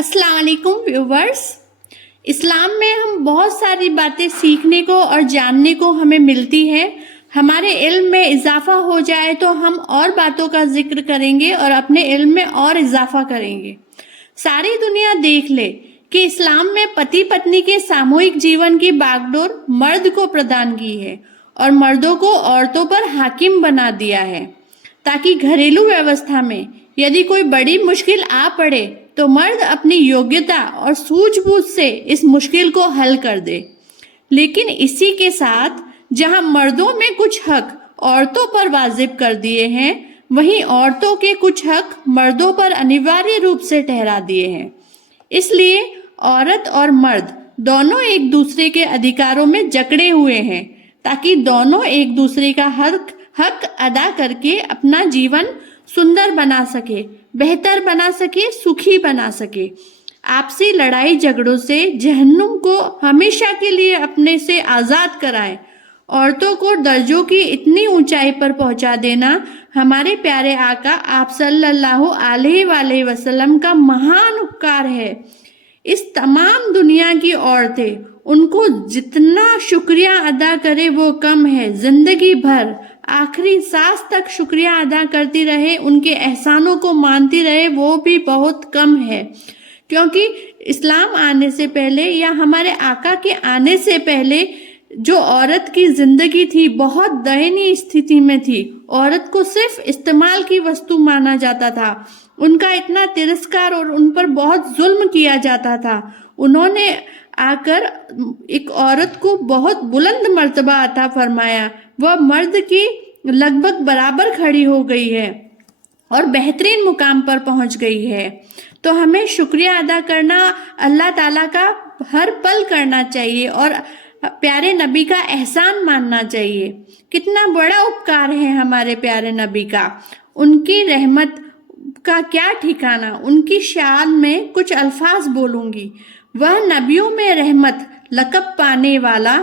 अस्सलाम वालेकुम व्यूवर्स। इस्लाम में हम बहुत सारी बातें सीखने को और जानने को हमें मिलती है। हमारे इल्म में इजाफा हो जाए तो हम और बातों का जिक्र करेंगे और अपने इल्म में और इजाफा करेंगे। सारी दुनिया देख ले कि इस्लाम में पति पत्नी के सामूहिक जीवन की बागडोर मर्द को प्रदान की है और मर्दों को औरतों पर हाकिम बना दिया है, ताकि घरेलू व्यवस्था में यदि कोई बड़ी मुश्किल आ पड़े तो मर्द अपनी योग्यता और सूझबूझ से इस मुश्किल को हल कर दे। लेकिन इसी के साथ जहां मर्दों में कुछ हक औरतों पर वाजिब कर दिए हैं, वहीं औरतों के कुछ हक मर्दों पर अनिवार्य रूप से ठहरा दिए हैं। इसलिए औरत और मर्द दोनों एक दूसरे के अधिकारों में जकड़े हुए हैं, ताकि दोनों एक दूसरे का हक अदा करके अपना जीवन सुंदर बना सके, बेहतर बना सके, सुखी बना सके। आपसी लड़ाई झगड़ों से जहन्नुम को हमेशा के लिए अपने से आजाद कराएं। औरतों को दर्जों की इतनी ऊंचाई पर पहुंचा देना हमारे प्यारे आका आप सल्लल्लाहु अलैहि वसल्लम का महान उपकार है। इस तमाम दुनिया की औरतें उनको जितना शुक्रिया अदा करे वो कम है। जिंदगी भर आखिरी सांस तक शुक्रिया अदा करती रहे, उनके एहसानों को मानती रहे, वो भी बहुत कम है। क्योंकि इस्लाम आने से पहले या हमारे आका के आने से पहले जो औरत की जिंदगी थी बहुत दयनीय स्थिति में थी। औरत को सिर्फ इस्तेमाल की वस्तु माना जाता था, उनका इतना तिरस्कार और उन पर बहुत जुल्म किया जाता था। उन्होंने आकर एक औरत को बहुत बुलंद मर्तबा अता फरमाया, वह मर्द की लगभग बराबर खड़ी हो गई है और बेहतरीन मुकाम पर पहुंच गई है। तो हमें शुक्रिया अदा करना अल्लाह ताला का हर पल करना चाहिए और प्यारे नबी का एहसान मानना चाहिए। कितना बड़ा उपकार है हमारे प्यारे नबी का, उनकी रहमत का क्या ठिकाना। उनकी शान में कुछ अल्फाज बोलूंगी। वह नबियों में रहमत लक़ब पाने वाला,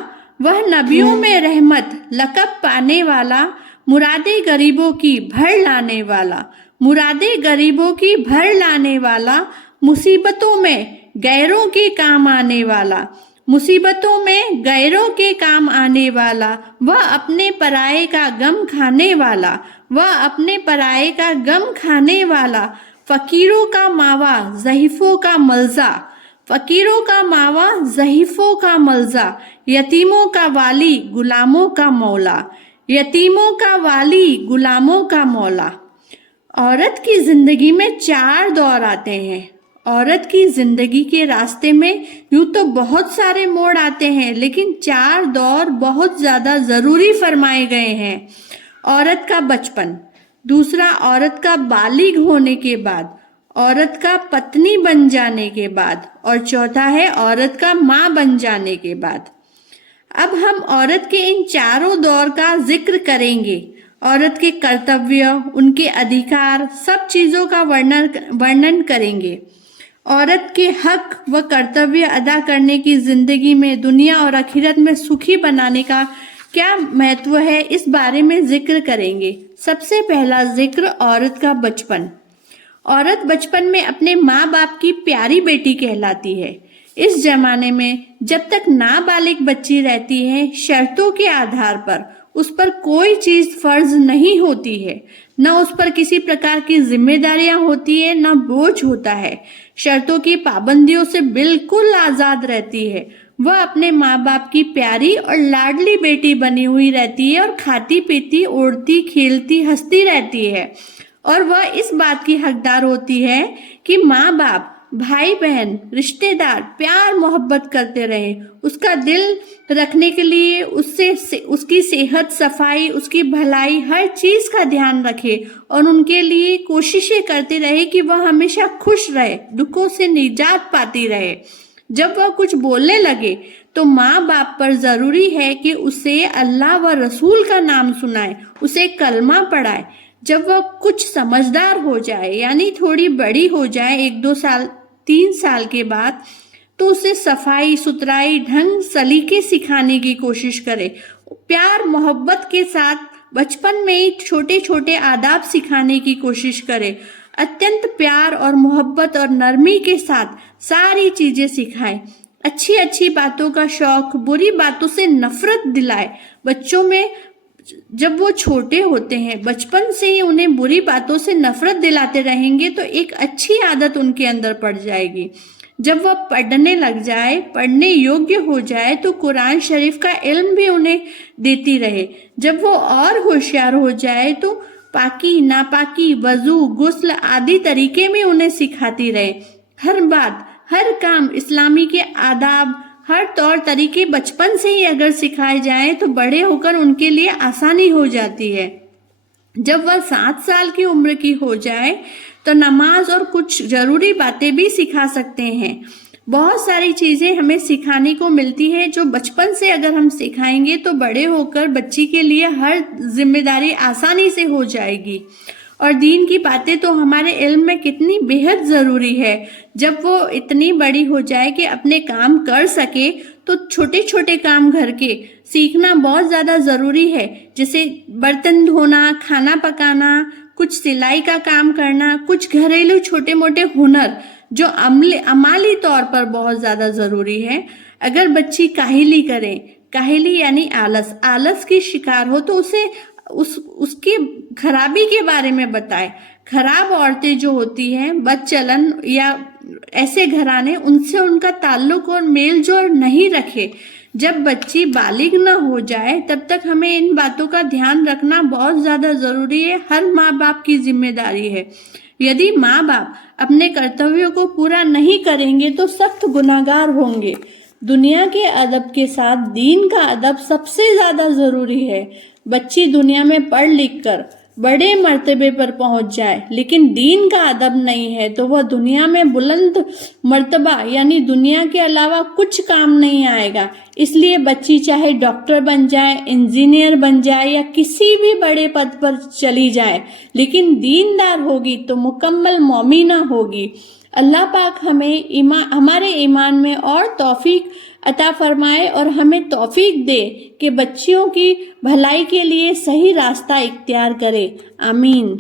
वह नबियों में रहमत लक़ब पाने वाला, मुरादे गरीबों की भर लाने वाला, मुरादे गरीबों की भर लाने वाला, मुसीबतों में गैरों के काम आने वाला, मुसीबतों में गैरों के काम आने वाला, वह अपने पराये का गम खाने वाला, वह अपने पराये का गम खाने वाला, फकीरों का मावा ज़ईफों का मलजा, फकीरों का मावा ज़ईफों का मलजा, यतीमों का वाली गुलामों का मौला, यतीमों का वाली गुलामों का मौला। औरत की जिंदगी में 4 दौर आते हैं। औरत की जिंदगी के रास्ते में यूं तो बहुत सारे मोड़ आते हैं, लेकिन 4 दौर बहुत ज्यादा जरूरी फरमाए गए हैं। औरत का बचपन, दूसरा औरत का बालिग होने के बाद, औरत का पत्नी बन जाने के बाद, और चौथा है औरत का माँ बन जाने के बाद। अब हम औरत के इन चारों दौर का जिक्र करेंगे। औरत के कर्तव्य, उनके अधिकार, सब चीजों का वर्णन करेंगे। औरत के हक व कर्तव्य अदा करने की जिंदगी में दुनिया और आखिरत में सुखी बनाने का क्या महत्व है, इस बारे में जिक्र करेंगे। सबसे पहला जिक्र औरत का बचपन। औरत बचपन में अपने माँ बाप की प्यारी बेटी कहलाती है। इस जमाने में जब तक नाबालिग बच्ची रहती है, शर्तों के आधार पर उस पर कोई चीज फर्ज नहीं होती है, न उस पर किसी प्रकार की जिम्मेदारियां होती है, न बोझ होता है। शर्तों की पाबंदियों से बिल्कुल आजाद रहती है। वह अपने माँ बाप की प्यारी और लाडली बेटी बनी हुई रहती है और खाती पीती, उड़ती, खेलती, हंसती रहती है। और वह इस बात की हकदार होती है कि माँ बाप, भाई बहन, रिश्तेदार प्यार मोहब्बत करते रहे, उसका दिल रखने के लिए उसकी सेहत, सफाई, उसकी भलाई, हर चीज का ध्यान रखे और उनके लिए कोशिशें करते रहे कि वह हमेशा खुश रहे, दुखों से निजात पाती रहे। जब वह कुछ बोलने लगे तो माँ बाप पर जरूरी है कि उसे अल्लाह व रसूल का नाम सुनाए, उसे कलमा पढ़ाए। जब वह कुछ समझदार हो जाए, यानी थोड़ी बड़ी हो जाए, 1-2 साल 3 साल के बाद, तो उसे सफाई सुथराई, ढंग सलीके सिखाने की कोशिश करे। प्यार मोहब्बत के साथ बचपन में ही छोटे छोटे आदाब सिखाने की कोशिश करे। अत्यंत प्यार और मोहब्बत और नरमी के साथ सारी चीजें सिखाए। अच्छी अच्छी बातों का शौक, बुरी बातों से नफरत दिलाए। बच्चों में जब वो छोटे होते हैं, बचपन से ही उन्हें बुरी बातों से नफरत दिलाते रहेंगे तो एक अच्छी आदत उनके अंदर पड़ जाएगी। जब वह पढ़ने लग जाए, पढ़ने योग्य हो जाए तो कुरान शरीफ का इल्म भी उन्हें देती रहे। जब वो और होशियार हो जाए तो पाकी, नापाकी, वजू, गुस्ल आदि तरीके में उन्हें सिखाती रहे। हर बात, हर काम, इस्लामी के आदाब, हर तौर तरीके बचपन से ही अगर सिखाए जाएं तो बड़े होकर उनके लिए आसानी हो जाती है। जब वह 7 साल की उम्र की हो जाए तो नमाज और कुछ जरूरी बातें भी सिखा सकते हैं। बहुत सारी चीजें हमें सिखाने को मिलती है जो बचपन से अगर हम सिखाएंगे तो बड़े होकर बच्ची के लिए हर जिम्मेदारी आसानी से हो जाएगी। और दीन की बातें तो हमारे इल्म में कितनी बेहद जरूरी है। जब वो इतनी बड़ी हो जाए कि अपने काम कर सके तो छोटे छोटे काम घर के सीखना बहुत ज्यादा जरूरी है, जैसे बर्तन धोना, खाना पकाना, कुछ सिलाई का काम करना, कुछ घरेलू छोटे मोटे हुनर जो अमाली तौर पर बहुत ज्यादा जरूरी है। अगर बच्ची काहिली करे, काहिली यानी आलस की शिकार हो तो उसे उसकी खराबी के बारे में बताए। खराब औरतें जो होती हैं, बदचलन या ऐसे घराने, उनसे उनका ताल्लुक और मेल जोल नहीं रखे। जब बच्ची बालिग न हो जाए तब तक हमें इन बातों का ध्यान रखना बहुत ज्यादा जरूरी है। हर माँ बाप की जिम्मेदारी है। यदि माँ बाप अपने कर्तव्यों को पूरा नहीं करेंगे तो सख्त गुनाहगार होंगे। दुनिया के अदब के साथ दीन का अदब सबसे ज्यादा जरूरी है। बच्ची दुनिया में पढ़ लिख कर बड़े मर्तबे पर पहुंच जाए लेकिन दीन का अदब नहीं है तो वह दुनिया में बुलंद मर्तबा यानी दुनिया के अलावा कुछ काम नहीं आएगा। इसलिए बच्ची चाहे डॉक्टर बन जाए, इंजीनियर बन जाए या किसी भी बड़े पद पर चली जाए, लेकिन दीनदार होगी तो मुकम्मल मोमिना होगी। अल्लाह पाक हमारे ईमान में और तौफीक अता फरमाए और हमें तौफीक दे कि बच्चियों की भलाई के लिए सही रास्ता इख्तियार करे। आमीन।